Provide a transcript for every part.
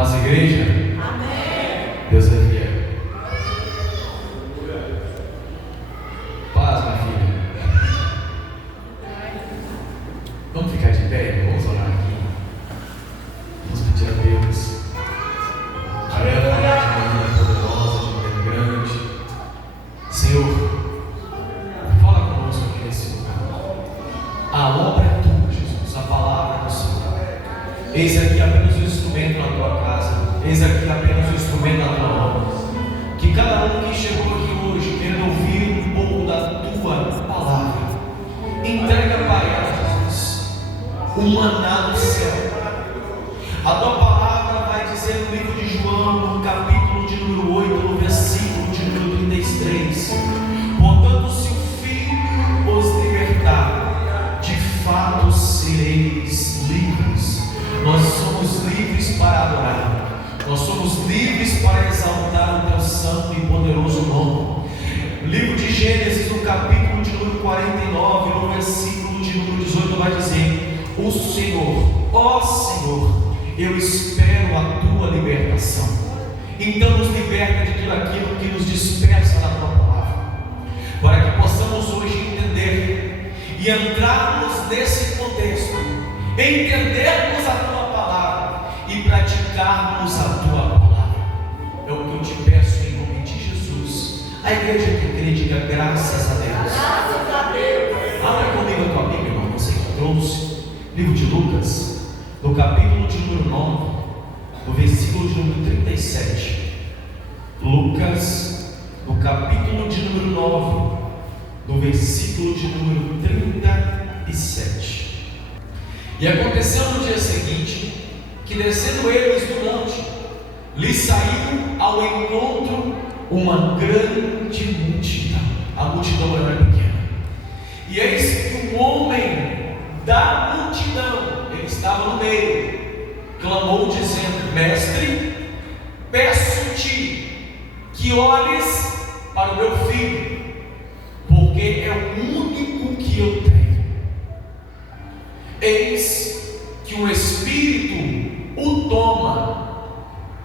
Paz, igreja. Amém. Deus é fiel. Paz, minha filha. Vamos ficar de pé, vamos orar aqui. Vamos pedir a Deus. Aleluia. De maneira poderosa, de maneira grande. Senhor, fala conosco aqui nesse lugar. A obra é tua, Jesus. A palavra é do Senhor. Eis aqui apenas um instrumento na tua casa. Eis aqui apenas um instrumento na tua obra. Que cada um que chegou aqui hoje, querendo ouvir um pouco da tua palavra, entrega para ela, Jesus, o maná do céu. A tua palavra vai dizer no livro de João, no capítulo de número 8, no versículo de número 33: portanto, se o Filho os libertar, de fato sereis livres. Nós somos livres para adorar, nós somos livres para exaltar o teu santo e poderoso nome. Livro de Gênesis, no capítulo de número 49, no versículo de número 18, vai dizer: o Senhor, ó Senhor, eu espero a tua libertação. Então nos liberta de tudo aquilo que nos dispersa na tua palavra, para que possamos hoje entender e entrarmos nesse contexto, entendermos a tua palavra e praticarmos a tua palavra. É o que eu te peço em nome de Jesus. A igreja que crê, diga graças a Deus. Graças a Deus. Abra comigo a tua Bíblia, irmão, você que trouxe. Livro de Lucas, no capítulo de número 9, no versículo de número 37. Lucas, no capítulo de número 9, no versículo de número 37. E aconteceu no dia seguinte, que descendo eles do monte, lhes saiu ao encontro uma grande multidão. A multidão não era pequena. E eis que um homem da multidão, ele estava no meio, clamou dizendo: mestre, peço-te que olhes para o meu filho, porque é o único que eu tenho. Eis que um espírito o toma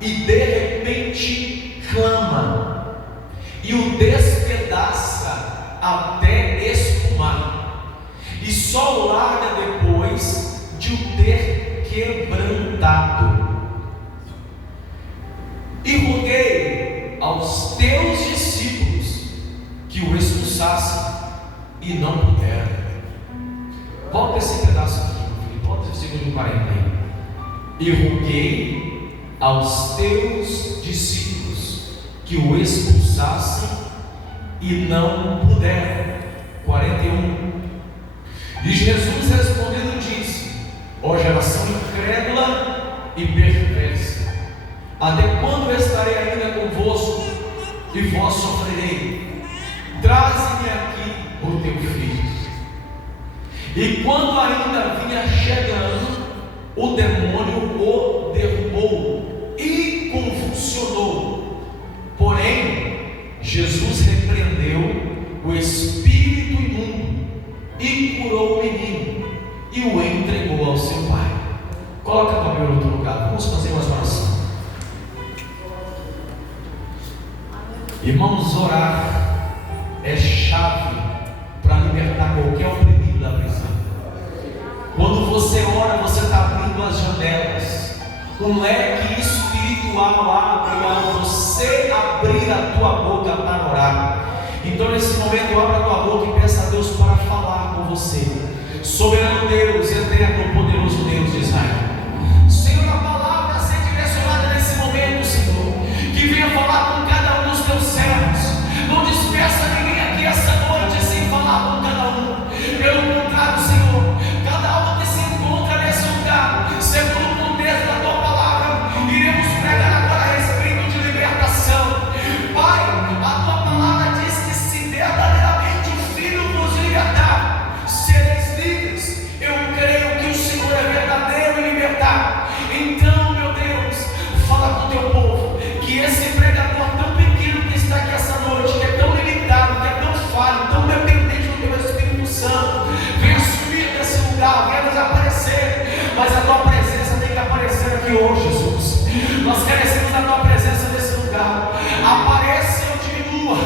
e de repente clama e o despedaça até espumar, e só o larga depois de o ter quebrantado. E roguei aos teus discípulos que o expulsassem, e não puderam. Volta esse pedaço aqui, volta esse versículo 40 aí. E roguei aos teus discípulos que o expulsassem, e não puderam. 41. E Jesus respondendo disse: ó geração incrédula e perversa, até quando estarei ainda convosco e vós sofrerei? Traze-me aqui o teu filho. E quando ainda vinha chegando, o demônio o derrubou e convulsionou. Porém, Jesus repreendeu o espírito imundo e curou o menino e o entregou ao seu pai. Coloca para mim em outro lugar. Vamos fazer uma oração. Irmãos, orar é chave para libertar qualquer oprimido da prisão. Quando você ora, você está abrindo as janelas. Um leque espiritual abre ao você abrir a tua boca para orar. Então nesse momento abra a tua boca e peça a Deus para falar com você. Soberano Deus, eterno, poderoso Deus de Israel, Senhor, a palavra a ser direcionada nesse momento, Senhor, que venha falar com cada um dos teus servos. Não despeça ninguém aqui essa noite sem falar com cada um. Pelo contrário, Senhor, cada alma que se encontra nesse lugar, segundo o contexto da tua palavra, iremos pregar agora a respeito de libertação. Pai, a tua palavra diz que se verdadeiramente o Filho vos libertar, sereis livres. Eu Nós carecemos da tua presença nesse lugar. Apareça e eu diminua,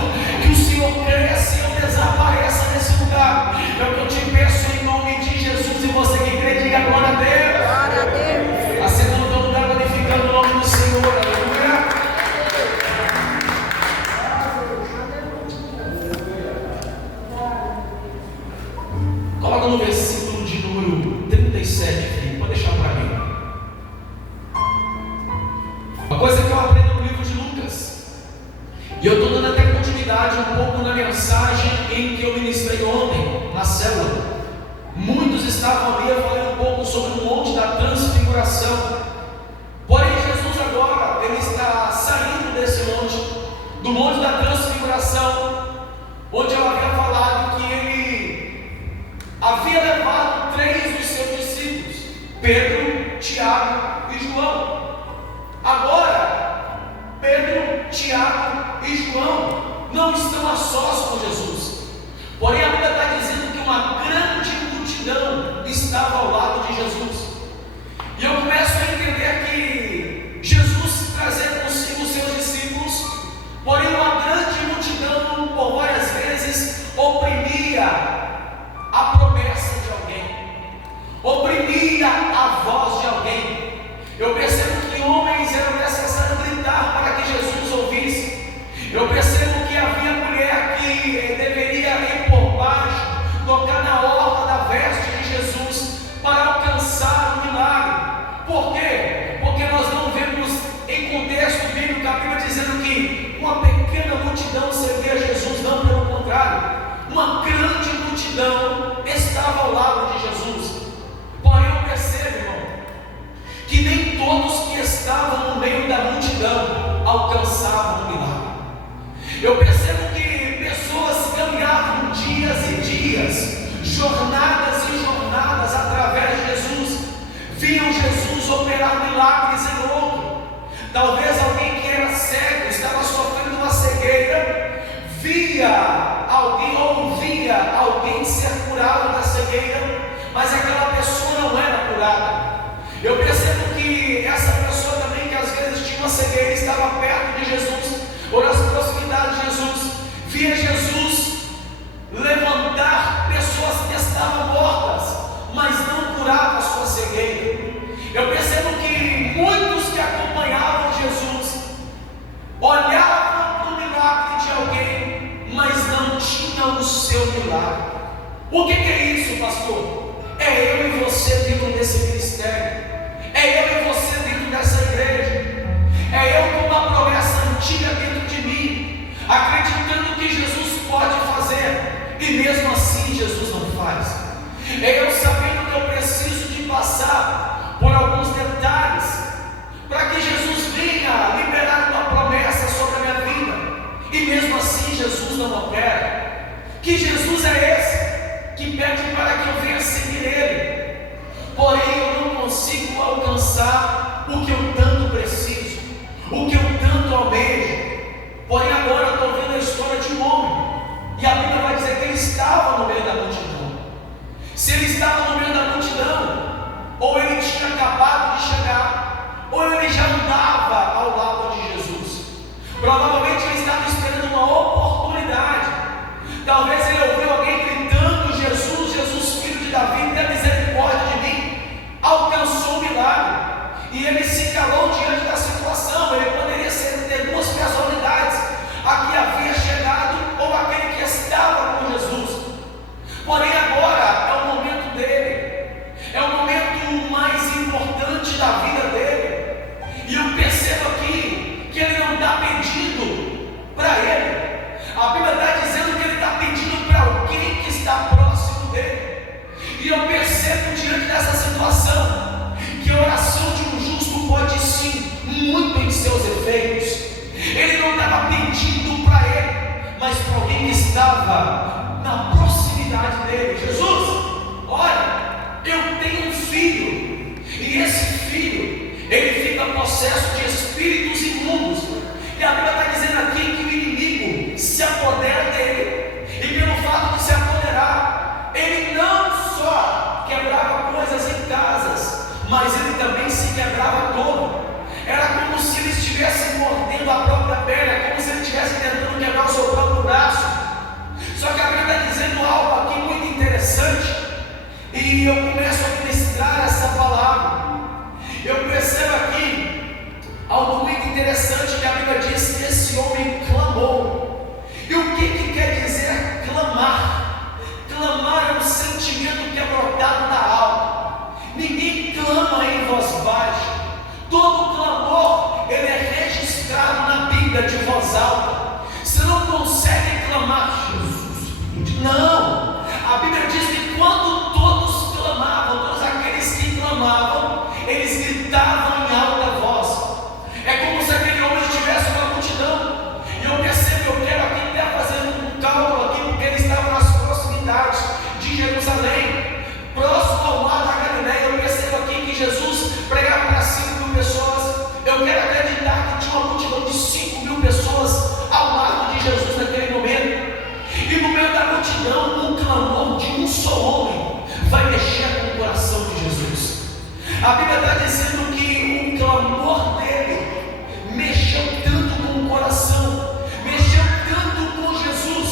que o Senhor cresça e eu desapareça nesse lugar. É o que eu te peço em nome de Jesus. E você que crê, diga glória a Deus. Glória a Deus. Acenda no teu lugar, glorificando o nome do Senhor. Aleluia. Coloca no versículo de número 37, filho. Pode deixar para mim. Uma coisa que eu aprendo no livro de Lucas, e eu estou dando até continuidade um pouco na mensagem em que eu ministrei ontem, na célula. Muitos estavam ali, eu falei um pouco sobre o monte da transfiguração. Porém, Jesus agora, ele está saindo desse monte, do monte da transfiguração, onde eu havia falado que ele havia levado 3 dos seus discípulos, Pedro, Tiago e João. Agora, Pedro, Tiago e João não estão a sós com Jesus. Porém, a Bíblia está dizendo que uma grande multidão estava ao lado de Jesus. E eu começo a entender que Jesus trazia consigo os seus discípulos, porém uma grande multidão por várias vezes oprimia a promessa de alguém, oprimia a voz de alguém. Eu percebo que homens eram necessários gritar para que Jesus ouvisse. Eu percebo que havia mulher que deveria ir por baixo, tocar na orla da veste de Jesus para alcançar o milagre. Por quê? Porque nós não vemos em contexto bíblico a Bíblia dizendo que uma pequena multidão seguia Jesus, não, pelo contrário, uma grande multidão estava ao lado de Jesus. Porém, eu percebo, irmão, que nem todos que estavam no meio da multidão alcançavam o milagre. Eu percebo que pessoas caminhavam dias e dias, jornadas e jornadas através de Jesus, viam Jesus operar milagres em outro. Talvez alguém que era cego, estava sofrendo uma cegueira, via alguém, ouvia alguém ser curado da cegueira, mas aquela pessoa não era curada. Eu percebo que essa pessoa também, que às vezes tinha uma cegueira, estava perto de Jesus, ou nas proximidades de Jesus, via Jesus levantar pessoas que estavam mortas, mas não curava a sua cegueira. Eu percebo que muitos que acompanhavam Jesus olhavam para o milagre de alguém, mas não tinham o seu milagre. O que é isso, pastor? É eu e você dentro desse ministério, é eu e você dentro dessa igreja, é eu com uma promessa antiga dentro de mim, acreditando que Jesus pode fazer, e mesmo assim Jesus não faz. É eu sabendo que eu preciso de passar por alguns detalhes, para que Jesus venha liberar uma promessa sobre a minha vida, e mesmo assim Jesus não opera. Que Jesus é esse que pede para que eu venha seguir Ele, porém eu não consigo alcançar o que eu tanto preciso, o que eu tanto almejo. Porém agora eu estou vendo a história de um homem, e a Bíblia vai dizer que ele estava no meio da multidão. Se ele estava no meio da multidão, ou ele tinha acabado de chegar, ou ele já andava ao lado de Jesus. Provavelmente ele estava esperando uma oportunidade. Talvez ele ouviu alguém gritando: Jesus, Jesus, filho de Davi, tenha misericórdia de mim. Alcançou o milagre, e ele se calou diante da situação. Ele poderia ter 2 personalidades: a que havia chegado ou aquele que estava com Jesus. Porém agora é o momento dele, é o momento mais importante da vida dele, e eu percebo aqui que ele não está pedindo para ele. A Bíblia está dizendo que ele está pedindo para alguém que está próximo dele. E eu percebo diante dessa situação que a oração de um justo pode sim muito em seus efeitos. Ele não estava pedindo para ele, mas para alguém que estava na proximidade dele. Jesus, olha, eu tenho um filho, e esse filho, ele fica possesso de espíritos imundos, e a Bíblia está dizendo aqui que o inimigo se apodera dele, e pelo fato de se apoderar, ele não só quebrava coisas em casas, mas ele também se quebrava todo. Era como se interessante que a Bíblia diz que esse homem clamou. E o que quer dizer clamar? Clamar é um sentimento que é brotado da alma. Ninguém clama em voz baixa. Todo clamor, ele é registrado na Bíblia de voz alta. Você não consegue clamar Jesus. Não. A Bíblia diz que quando todos clamavam, todos aqueles que clamavam, eles gritavam em alta voz. É como se aquele homem estivesse uma multidão. E eu percebo, eu quero aqui até fazer um cálculo aqui, porque ele estava nas proximidades de Jerusalém, próximo ao mar da Galileia. Eu percebo aqui que Jesus pregava para 5.000 pessoas. Eu quero acreditar que tinha uma multidão de 5.000 pessoas ao lado de Jesus naquele momento. E no meio da multidão, o clamor de um só homem vai mexer com o coração de Jesus. A Bíblia está dizendo que o clamor dele mexeu tanto com o coração, mexeu tanto com Jesus,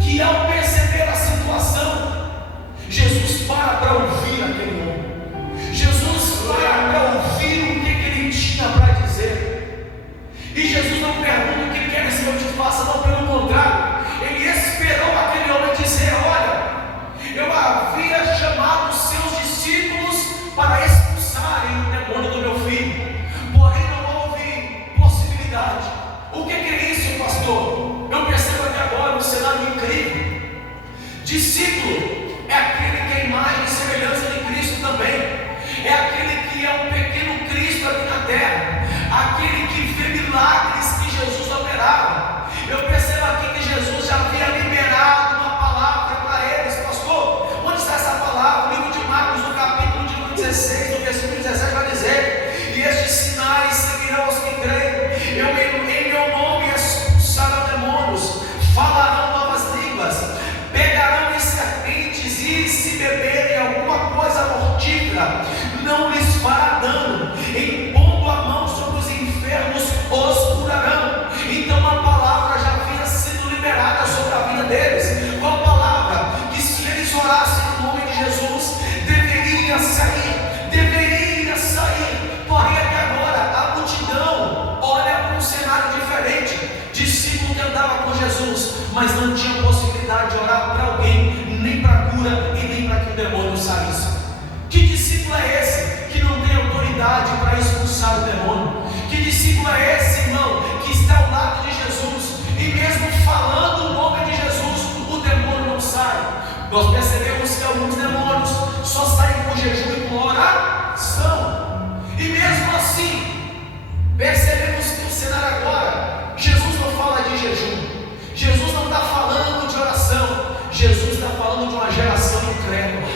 que ao perceber a situação, Jesus para ouvir aquele homem. Jesus para ouvir o que ele tinha para dizer. E Jesus não pergunta o que quer que eu te faça, não, pelo contrário. Ele esperou aquele homem dizer: olha, eu havia chamado os seus discípulos para expulsarem o demônio do meu filho, porém não houve possibilidade. O que é isso, pastor? Eu percebo aqui agora um cenário incrível. Discípulo é aquele que é imagem e semelhança de Cristo também. É aquele que é um pequeno Cristo aqui na terra, aquele que vê milagres que Jesus operava. Eu percebo aqui que Jesus já havia liberado uma palavra para eles. Pastor, onde está essa palavra? O livro de Marcos, no capítulo de número 16, no versículo 17, vai dizer: e estes sinais seguirão aos que creem. Em meu nome expulsarão demônios, falarão novas línguas, pegarão em serpentes, e se beberem alguma coisa mortífera, não lhes fará dano. Impondo a mão sobre os enfermos, os curarão. Então a palavra já havia sido liberada sobre a vida deles. Qual palavra? Que se eles orassem no nome de Jesus, deveria sair. Porém é que agora a multidão olha para um cenário diferente. Discípulo que andava com Jesus, mas não tinha possibilidade de orar para alguém, nem para cura e nem para que o demônio saísse. Que discípulo é esse que não tem autoridade para expulsar o demônio? Que discípulo é esse, irmão, que está ao lado de Jesus e mesmo falando o nome de Jesus, o demônio não sai? Nós percebemos que alguns demônios só saem com jejum e com oração. E mesmo assim, percebemos que o cenário agora, Jesus não fala de jejum, Jesus não está falando de oração, Jesus está falando de uma geração incrédula.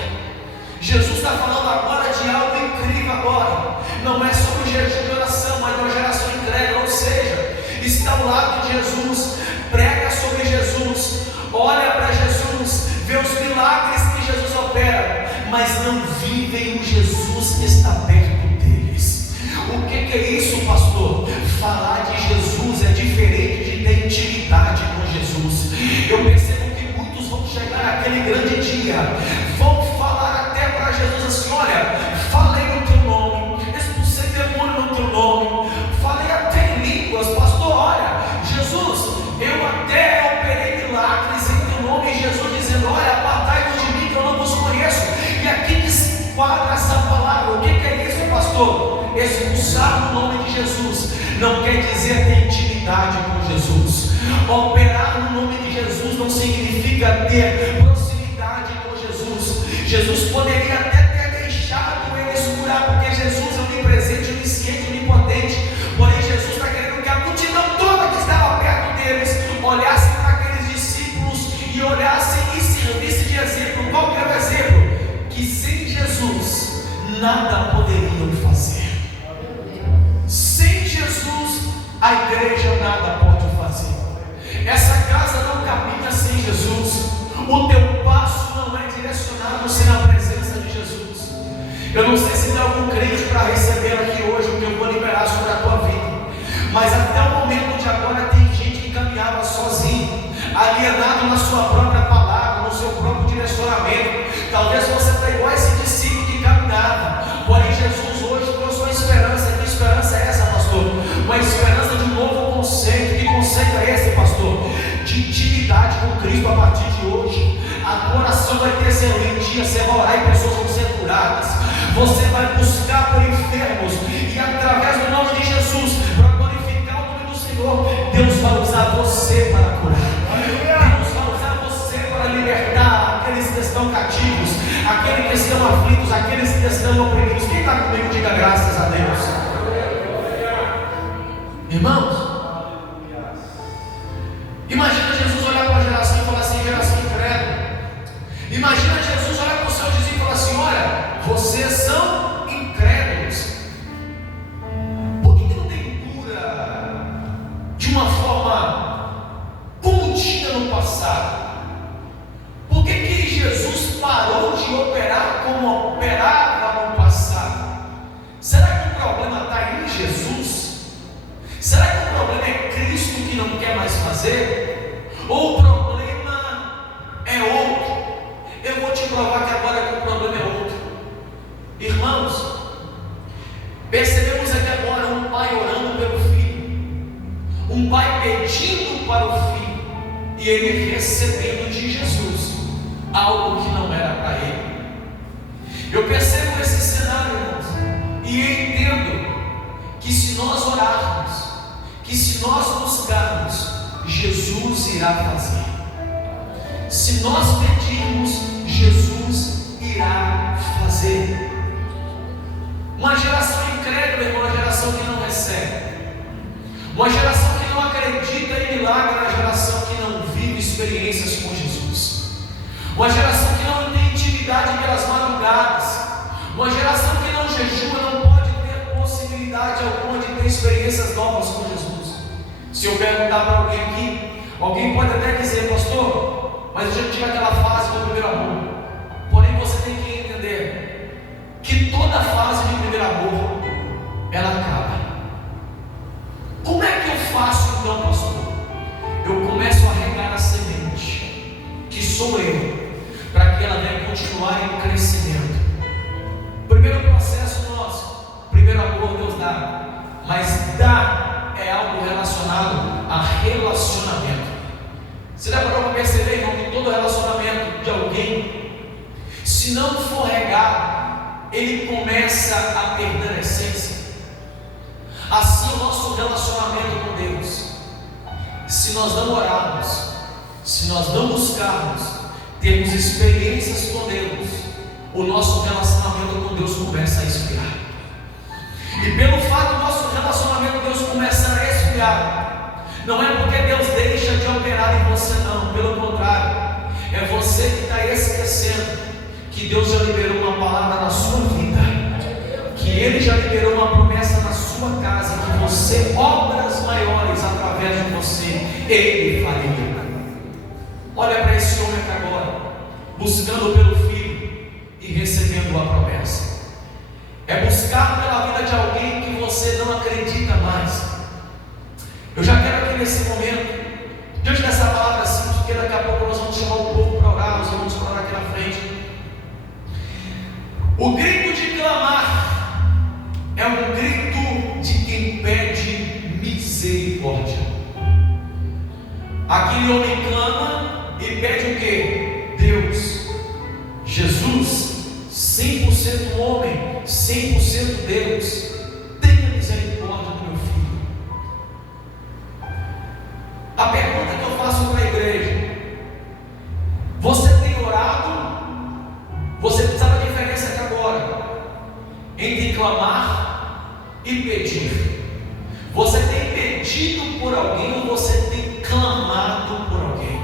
Jesus está falando agora de algo incrível agora. Não é sobre o jejum de oração, mas de uma geração incrédula. Ou seja, está ao lado de Jesus, prega sobre Jesus, olha para Jesus, vê os milagres que Jesus opera, mas não vivem o Jesus que está perto deles. O que é isso, pastor? Falar de Jesus é diferente de ter intimidade com Jesus. Eu percebo que muitos vão chegar naquele grande dia, vão falar até para Jesus assim: olha, falei no teu nome, expulsei demônio no teu nome, falei até em línguas. Pastor, olha, Jesus, eu até operei milagres em teu nome. Jesus dizendo: olha, apartai-vos de mim que eu não vos conheço. E aqui que se enquadra essa palavra. O que é isso, pastor? Expulsar no nome de Jesus não quer dizer ter intimidade com Jesus. Operar no nome de Jesus não significa ter proximidade com Jesus. Jesus poderia até ter deixado eles curar, porque Jesus é onipresente, onisciente, onipotente. Porém Jesus está querendo que a multidão toda que estava perto deles olhasse para aqueles discípulos e olhassem e servisse de exemplo. Qual que era o exemplo? Que sem Jesus nada poderiam fazer. Sem Jesus a igreja nada pode fazer. Essa casa não caminha sem Jesus. O teu passo não é direcionado sem a presença de Jesus. Eu não sei se tem algum crente para receber aqui hoje o que eu vou liberar sobre a tua vida, mas até o momento de agora tem gente que caminhava sozinho, alienado na sua própria palavra, no seu próprio direcionamento. Talvez você está igual a esse discípulo que caminhava, porém Jesus hoje trouxe uma esperança. Que esperança é essa, pastor? Uma esperança Cristo a partir de hoje. A tua oração vai ter serventia, você vai orar e pessoas vão ser curadas. Você vai buscar por enfermos e através do nome de Jesus, para glorificar o nome do Senhor, Deus vai usar você para curar. Deus vai usar você para libertar aqueles que estão cativos, aqueles que estão aflitos, aqueles que estão oprimidos. Quem está comigo, diga graças a Deus. Irmãos, imagina Jesus olhar para a geração e falar assim: geração incrédula. Imagina Jesus olhar para os seus discípulos e falar assim: olha, vocês são incrédulos. Por que não tem cura de uma forma como tinha no passado? Por que Jesus parou de operar como operava no passado? Será que o problema está em Jesus? Será que o problema é Cristo que não quer mais fazer? Ou o problema é outro? Eu vou te provar que agora que o problema é outro. Irmãos, percebemos aqui agora um pai orando pelo filho, um pai pedindo para o filho, e ele recebendo de Jesus algo que não era para ele. Eu percebo esse cenário, irmãos, e eu entendo que se nós orarmos, que se nós buscarmos, Jesus irá fazer. Se nós pedirmos, Jesus irá fazer. Uma geração incrédula, irmão, uma geração que não recebe, uma geração que não acredita em milagre, uma geração que não vive experiências com Jesus, uma geração que não tem intimidade pelas madrugadas, uma geração que não jejua, não pode ter possibilidade alguma de ter experiências novas com Jesus. Se eu perguntar para alguém aqui, alguém pode até dizer: pastor, mas a gente tive aquela fase do primeiro amor. Porém, você tem que entender que toda fase de primeiro amor, ela acaba. Como é que eu faço então, pastor? Eu começo a regar a semente, que sou eu, para que ela venha continuar em crescimento. Primeiro processo nosso, primeiro amor Deus dá, mas dá é algo relacionado a relacionamento. Você já parou para perceber, irmão, que todo relacionamento de alguém, se não for regado, ele começa a perder a essência. Assim o nosso relacionamento com Deus, se nós não orarmos, se nós não buscarmos, termos experiências com Deus, o nosso relacionamento com Deus começa a esfriar. E pelo fato do nosso relacionamento com Deus começar a esfriar, não é porque Deus deixa de operar em você, não, pelo contrário, é você que está esquecendo que Deus já liberou uma palavra na sua vida, que Ele já liberou uma promessa na sua casa, que você, obras maiores através de você, Ele faria. Olha para esse homem aqui agora, buscando pelo filho e recebendo a promessa. É buscar pela vida de alguém que você não acredita mais. Eu já quero aqui nesse momento, diante dessa palavra simples, porque daqui a pouco nós vamos chamar o povo para orar, nós vamos orar aqui na frente. O grito de clamar é um grito de quem pede misericórdia. Aquele homem clama e pede o quê? Deus, Jesus, 100% homem, 100% Deus, tenha misericórdia do meu filho. A pergunta que eu faço para a igreja: você tem orado? Você sabe a diferença aqui agora entre clamar e pedir? Você tem pedido por alguém ou você tem clamado por alguém?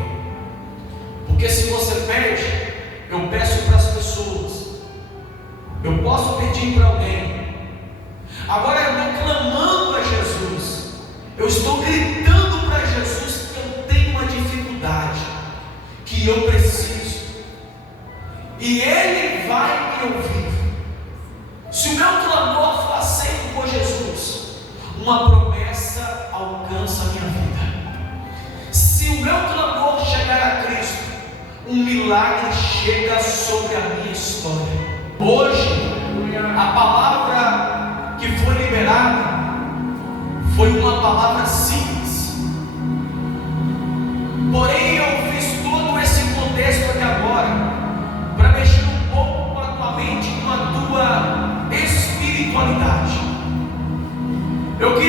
Porque se você pede, eu peço para as pessoas, eu posso pedir para alguém. Agora eu estou clamando a Jesus, eu estou gritando para Jesus que eu tenho uma dificuldade, que eu preciso, e Ele vai me ouvir. Se o meu clamor for aceito por Jesus, uma promessa alcança a minha vida. Se o meu clamor chegar a Cristo, um milagre chega sobre a minha história. Hoje, a palavra que foi liberada foi uma palavra simples, porém eu fiz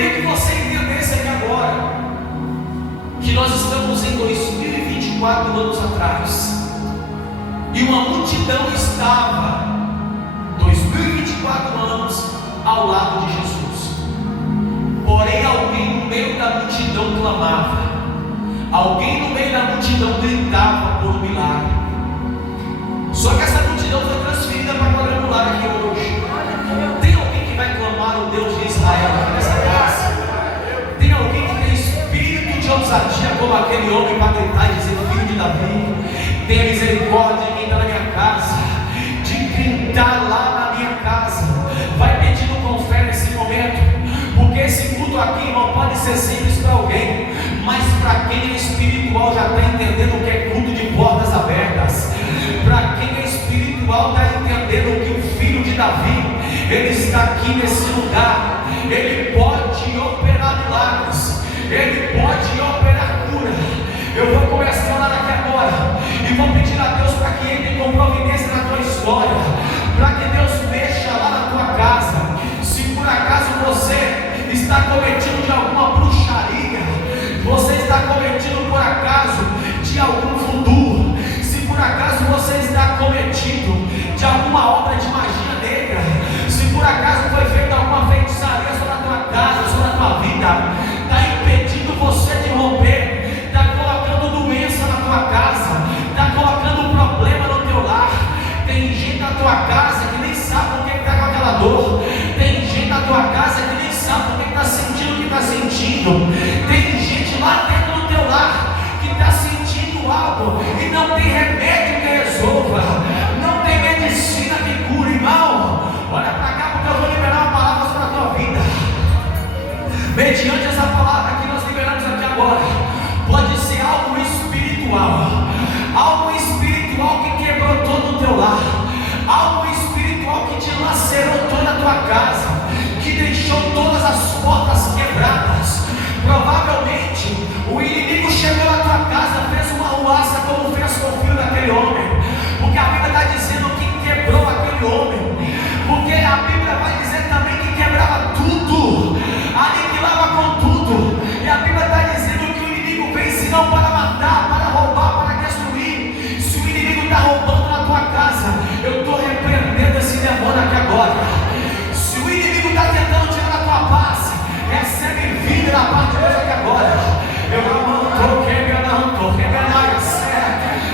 queria que você entendesse aqui agora que nós estamos em 2024 anos atrás, e uma multidão estava 2024 anos ao lado de Jesus. Porém, alguém no meio da multidão clamava, alguém no meio da multidão gritava por um milagre. Só que essa multidão foi transferida para quadrangular aqui hoje. Tem alguém que vai clamar ao Deus de Israel aqui nessa casa? Tem alguém que tem espírito de ousadia como aquele homem para gritar e dizer: filho de Davi, tenha misericórdia de quem está na minha casa, de gritar lá na minha casa? Vai pedindo com fé nesse momento, porque esse culto aqui não pode ser simples para alguém, mas para quem é espiritual já está entendendo o que é culto de portas abertas. Para quem é espiritual está entendendo que o filho de Davi, ele está aqui nesse lugar, ele pode operar milagres, ele pode operar cura. Eu vou começar a orar aqui agora e vou pedir a Deus para que entre com providência na tua história, para que Deus mexa lá na tua casa. Se por acaso você está cometido de alguma bruxaria, você está cometido por acaso de algum voodoo, se por acaso você está cometido de alguma obra de magia negra, se por acaso foi feita alguma feitiçaria sobre a tua casa, sobre a tua vida, está impedindo você de romper, está colocando doença na tua casa, está colocando problema no teu lar. Tem gente na tua casa que nem sabe por que está com aquela dor, tem gente na tua casa que nem sabe por que está sentindo o que está sentindo, tem gente lá dentro do teu lar que está sentindo algo e não tem remédio que resolva, não tem medicina que cure. Irmão, olha para cá, porque eu vou liberar uma palavra sobre a tua vida. Mediante essa palavra que nós liberamos aqui agora, pode ser algo espiritual que quebrou todo o teu lar, algo espiritual que te lacerou toda a tua casa, que deixou todas as portas quebradas. Provavelmente o inimigo chegou na tua casa, fez uma ruaça como fez com o filho daquele homem, porque a Bíblia está dizendo que quebrou aquele homem, porque a Bíblia vai dizer também que quebrava tudo, aniquilava com tudo, e a Bíblia está dizendo que o inimigo vem senão para matar, para roubar, para destruir. Se o inimigo está roubando na tua casa, eu estou repreendendo esse demônio aqui agora. Se o inimigo está tentando tirar a tua paz, recebe vida da parte de Deus aqui agora. Eu não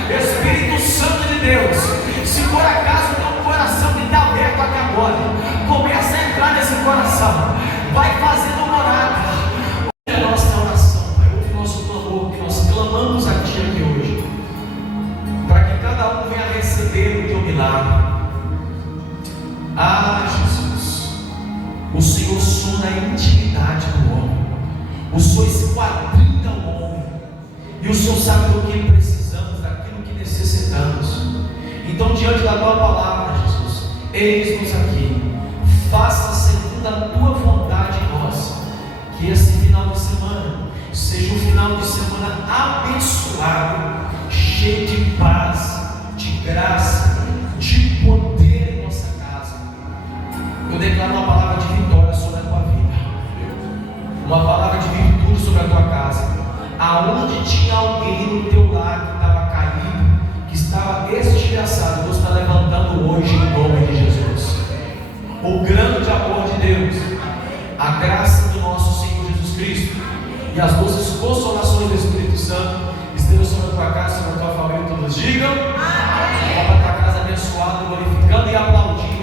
Espírito Santo de Deus, se por acaso teu coração que está aberto aqui agora, começa a entrar nesse coração, vai fazendo morada. Ouve a nossa oração, Pai, ouve o nosso clamor, que nós clamamos a Ti aqui hoje, para que cada um venha receber o Teu milagre. Ah, Jesus, o Senhor sonda a intimidade do homem, o Senhor esquadrinha o homem, e o Senhor sabe do que precisamos, daquilo que necessitamos. Então, diante da Tua palavra, Jesus, eis-nos aqui, faça segundo a Tua vontade em nós, que esse final de semana seja um final de semana abençoado, cheio de paz, de graça, de poder em nossa casa. Eu declaro uma palavra de vitória sobre a tua vida, uma palavra de virtude sobre a tua casa. Aonde tinha alguém no teu lar que estava caído, que estava estilhaçado, Deus está levantando hoje em nome de Jesus. O grande amor de Deus, a graça do nosso Senhor Jesus Cristo e as doces consolações do Espírito Santo estejam sobre a tua casa, sobre a tua família. Todos digam amém. Para a tua casa abençoada, glorificando e aplaudindo